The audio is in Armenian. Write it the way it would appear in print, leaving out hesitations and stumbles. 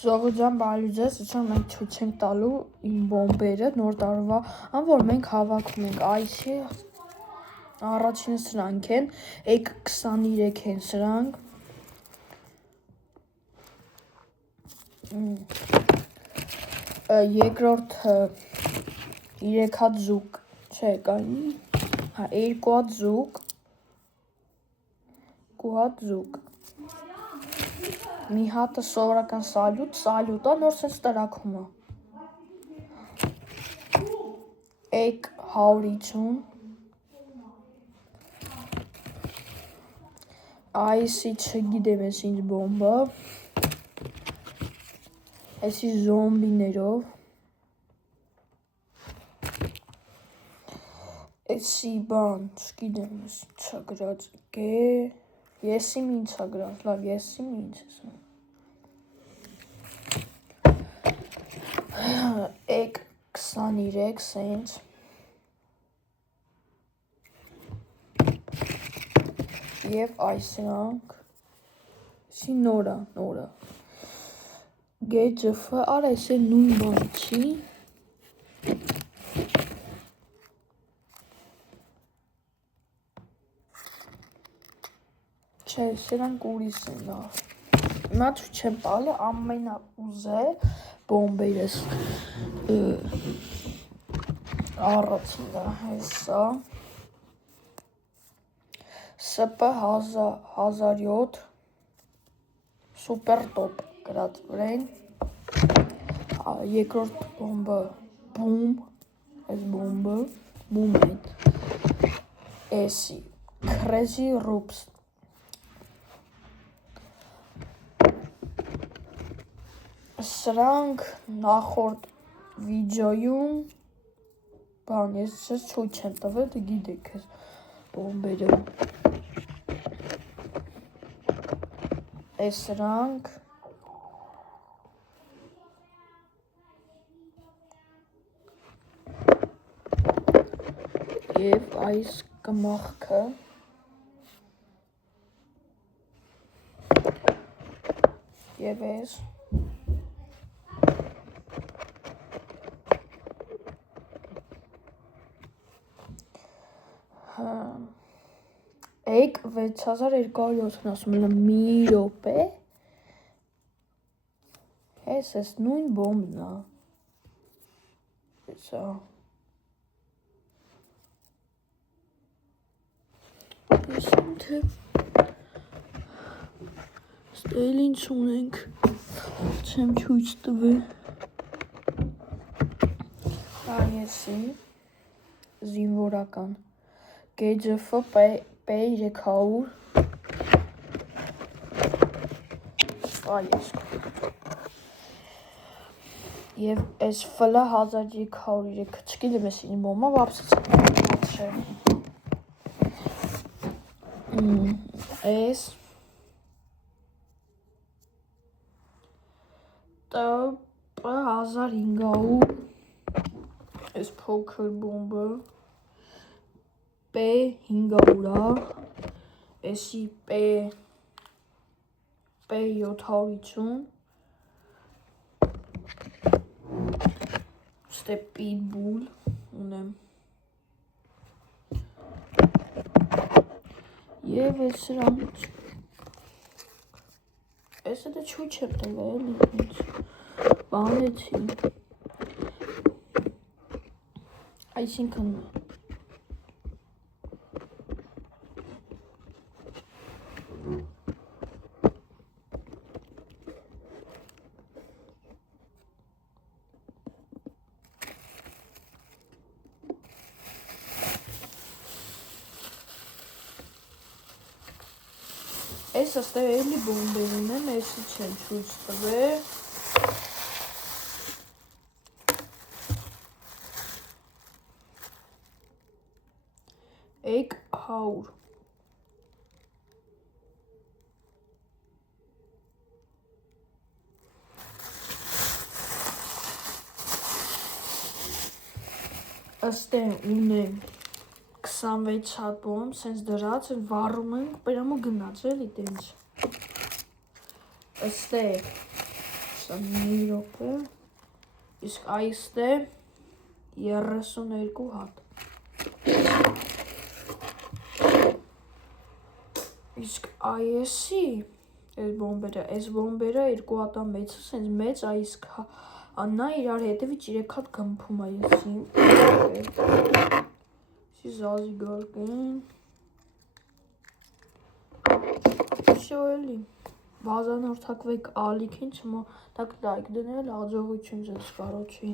Զողջան բարիձես, ուսան մենք ցույց ենք տալու իմ բոմբերը նոր տարվա, որ մենք հավաքում ենք, այսի առաջինը սրանք են, եկ 23 են սրանք, երկրորդը 3 հատ զուկ, չէ, կանի, 2 հատ զուկ, մի հատը սովորական սալյուտա, նոր սենց տրաքում է, եկ 150, այսի չգիտեմ ես ինձ բոմբը, այսի զոմբիներով, այսի բան, չգիտեմ ես չագրած եսիմ ինձ ագրած, լավ եսիմ ինձ եկ 23 սենց, և այսրանք, այսի նորա, գեջըվը, արա այսի նույն բան չի, չէ, սրանք ուրիս են լավ, հիմա ցույց չեմ տալի ամենաուզե բոմբերս, առաջինը հեսա, SP 1007, սուպեր տոպ գրած վրեն, երկրորդ բոմբը բում, այս բոմբը, բում են, էսի, Crazy Roops, սրանք նախորդ վիդեոյում, բան, ես չես ցույց չեմ տվել, դե գիտեք ես բոմբերը, այս սրանք, և այս կմախքը, և ես, եկ 6270, մի րոպե, ես նույն բոմբն է, հեսա, հեսում թե, ստել ինձ ունենք, չեմ չույց տվել, եսի, զինվորական, գեջըվը P300, և այս ֆլը 1303, չգիտեմ ես ինձ բոմբը, վապսից չեմ, այս, P1500, այս փոքր բոմբը, P500, էսի P750, ստե Pitbull ունեմ, և ես սրանք, ես դե չույց եմ տվել, բանեցի, այսինքն, այս աստեղ էլի բոմբեր ունեմ, էսի չեմ ցույց տվել, եկ 100, աստեղ ունեմ 26 հատ բոմբ, սենց դրած, վառում ենք, պրամը գնաց էլի տենց, աստեղ մի րոպե, իսկ այստե 32 հատ, իսկ այսի այս բոմբերը 2 հատա մեծը, սենց մեծ, իսկ նա իրար հետևի 3 հատ գմփում է եսի, սի զազի գարկեն, всё էլի, բազանորդակվեք ալիքին, չմոտակ լայք դնել, աջողություն ձեզ կարոչի։